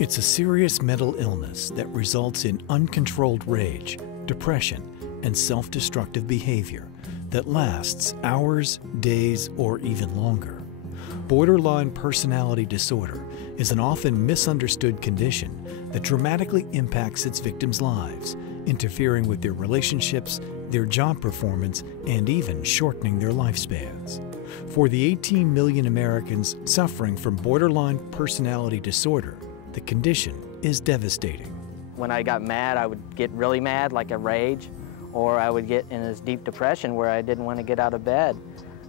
It's a serious mental illness that results in uncontrolled rage, depression, and self-destructive behavior that lasts hours, days, or even longer. Borderline personality disorder is an often misunderstood condition that dramatically impacts its victims' lives, interfering with their relationships, their job performance, and even shortening their lifespans. For the 18 million Americans suffering from borderline personality disorder, the condition is devastating. When I got mad, I would get really mad, like a rage, or I would get in this deep depression where I didn't want to get out of bed.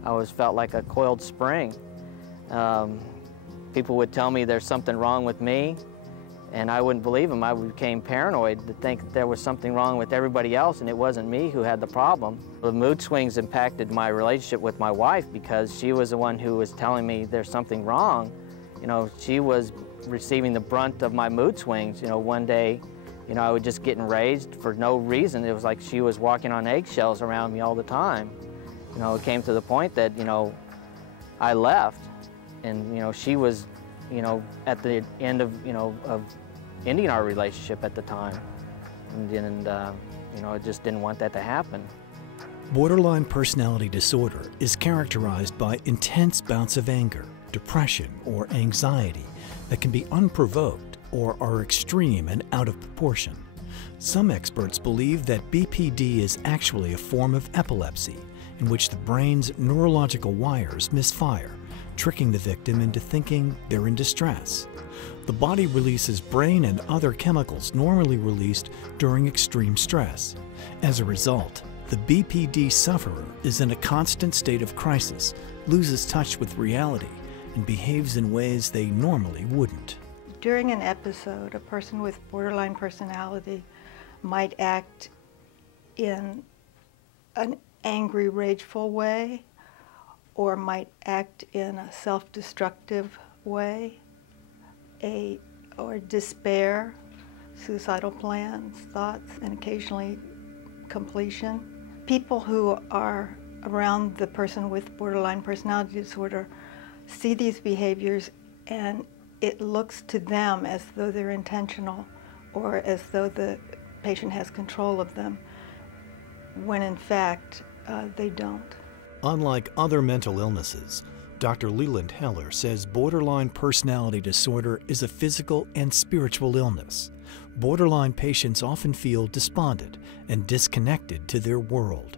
I always felt like a coiled spring. People would tell me there's something wrong with me, and I wouldn't believe them. I became paranoid to think that there was something wrong with everybody else, and it wasn't me who had the problem. The mood swings impacted my relationship with my wife because she was the one who was telling me there's something wrong. You know, she was receiving the brunt of my mood swings. You know, one day, you know, I would just get enraged for no reason. It was like she was walking on eggshells around me all the time. You know, it came to the point that, you know, I left, and, you know, she was, you know, at the end of, you know, of ending our relationship at the time. And you know, I just didn't want that to happen. Borderline personality disorder is characterized by intense bouts of anger, depression, or anxiety that can be unprovoked or are extreme and out of proportion. Some experts believe that BPD is actually a form of epilepsy in which the brain's neurological wires misfire, tricking the victim into thinking they're in distress. The body releases brain and other chemicals normally released during extreme stress. As a result, the BPD sufferer is in a constant state of crisis, loses touch with reality, and behaves in ways they normally wouldn't. During an episode, a person with borderline personality might act in an angry, rageful way, or might act in a self-destructive way, or despair, suicidal plans, thoughts, and occasionally completion. People who are around the person with borderline personality disorder see these behaviors, and it looks to them as though they're intentional or as though the patient has control of them, when in fact they don't. Unlike other mental illnesses, Dr. Leland Heller says borderline personality disorder is a physical and spiritual illness. Borderline patients often feel despondent and disconnected to their world.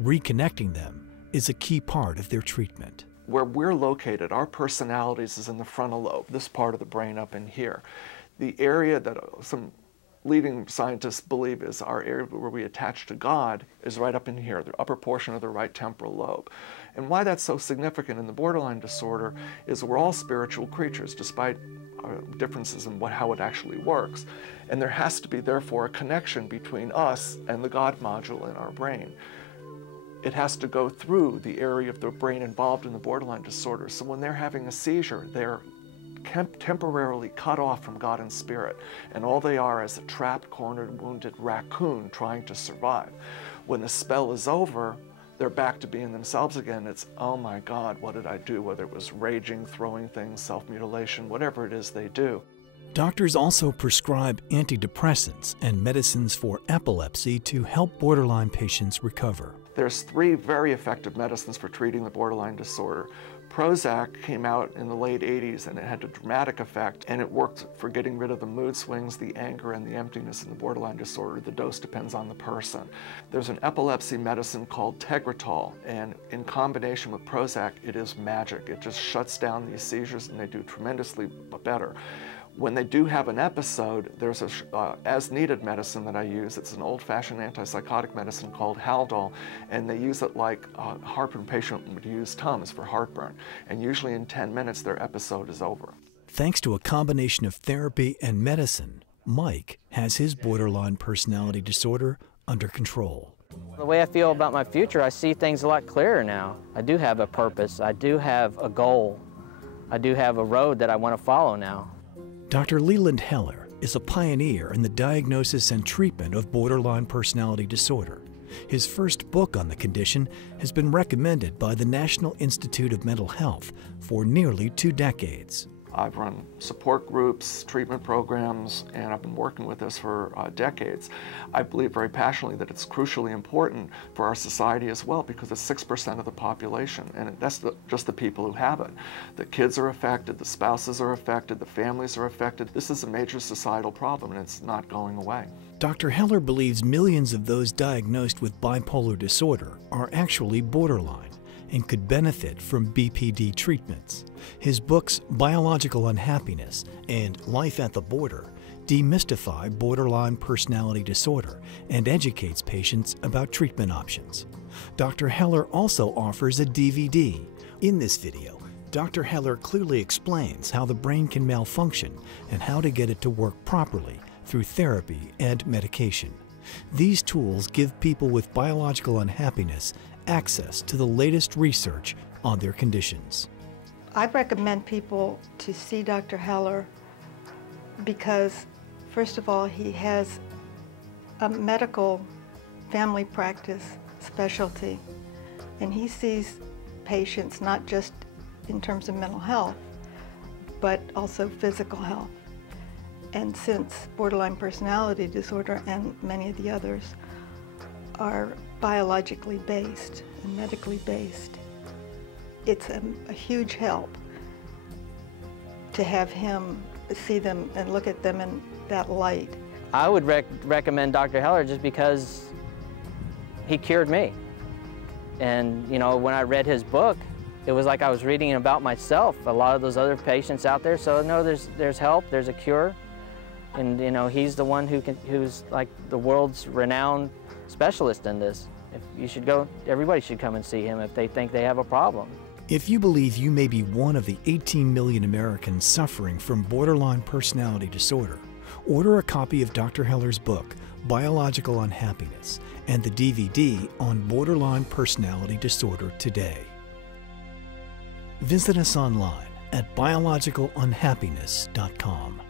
Reconnecting them is a key part of their treatment. Where we're located, our personalities is in the frontal lobe, this part of the brain up in here. The area that some leading scientists believe is our area where we attach to God is right up in here, the upper portion of the right temporal lobe. And why that's so significant in the borderline disorder is we're all spiritual creatures, despite differences in how it actually works. And there has to be, therefore, a connection between us and the God module in our brain. It has to go through the area of the brain involved in the borderline disorder. So when they're having a seizure, they're temporarily cut off from God and Spirit, and all they are is a trapped, cornered, wounded raccoon trying to survive. When the spell is over, they're back to being themselves again. It's, oh my God, what did I do? Whether it was raging, throwing things, self-mutilation, whatever it is they do. Doctors also prescribe antidepressants and medicines for epilepsy to help borderline patients recover. There's 3 very effective medicines for treating the borderline disorder. Prozac came out in the late 80s, and it had a dramatic effect, and it worked for getting rid of the mood swings, the anger, and the emptiness in the borderline disorder. The dose depends on the person. There's an epilepsy medicine called Tegretol, and in combination with Prozac, it is magic. It just shuts down these seizures, and they do tremendously better. When they do have an episode, there's a as-needed medicine that I use. It's an old-fashioned antipsychotic medicine called Haldol, and they use it like a heartburn patient would use Tums for heartburn. And usually in 10 minutes, their episode is over. Thanks to a combination of therapy and medicine, Mike has his borderline personality disorder under control. The way I feel about my future, I see things a lot clearer now. I do have a purpose. I do have a goal. I do have a road that I want to follow now. Dr. Leland Heller is a pioneer in the diagnosis and treatment of borderline personality disorder. His first book on the condition has been recommended by the National Institute of Mental Health for nearly 2 decades. I've run support groups, treatment programs, and I've been working with this for decades. I believe very passionately that it's crucially important for our society as well, because it's 6% of the population, and that's just the people who have it. The kids are affected, the spouses are affected, the families are affected. This is a major societal problem, and it's not going away. Dr. Heller believes millions of those diagnosed with bipolar disorder are actually borderline and could benefit from BPD treatments. His books, Biological Unhappiness and Life at the Border, demystify borderline personality disorder and educates patients about treatment options. Dr. Heller also offers a DVD. In this video, Dr. Heller clearly explains how the brain can malfunction and how to get it to work properly through therapy and medication. These tools give people with biological unhappiness access to the latest research on their conditions. I recommend people to see Dr. Heller because, first of all, he has a medical family practice specialty, and he sees patients not just in terms of mental health, but also physical health. And since borderline personality disorder and many of the others are biologically based and medically based, it's a huge help to have him see them and look at them in that light. I would recommend Dr. Heller just because he cured me. And you know, when I read his book, it was like I was reading about myself, a lot of those other patients out there. So no, there's help, there's a cure. And you know, he's the one who's like the world's renowned specialist in this. Everybody should come and see him if they think they have a problem. If you believe you may be one of the 18 million Americans suffering from borderline personality disorder, order a copy of Dr. Heller's book, Biological Unhappiness, and the DVD on borderline personality disorder today. Visit us online at biologicalunhappiness.com.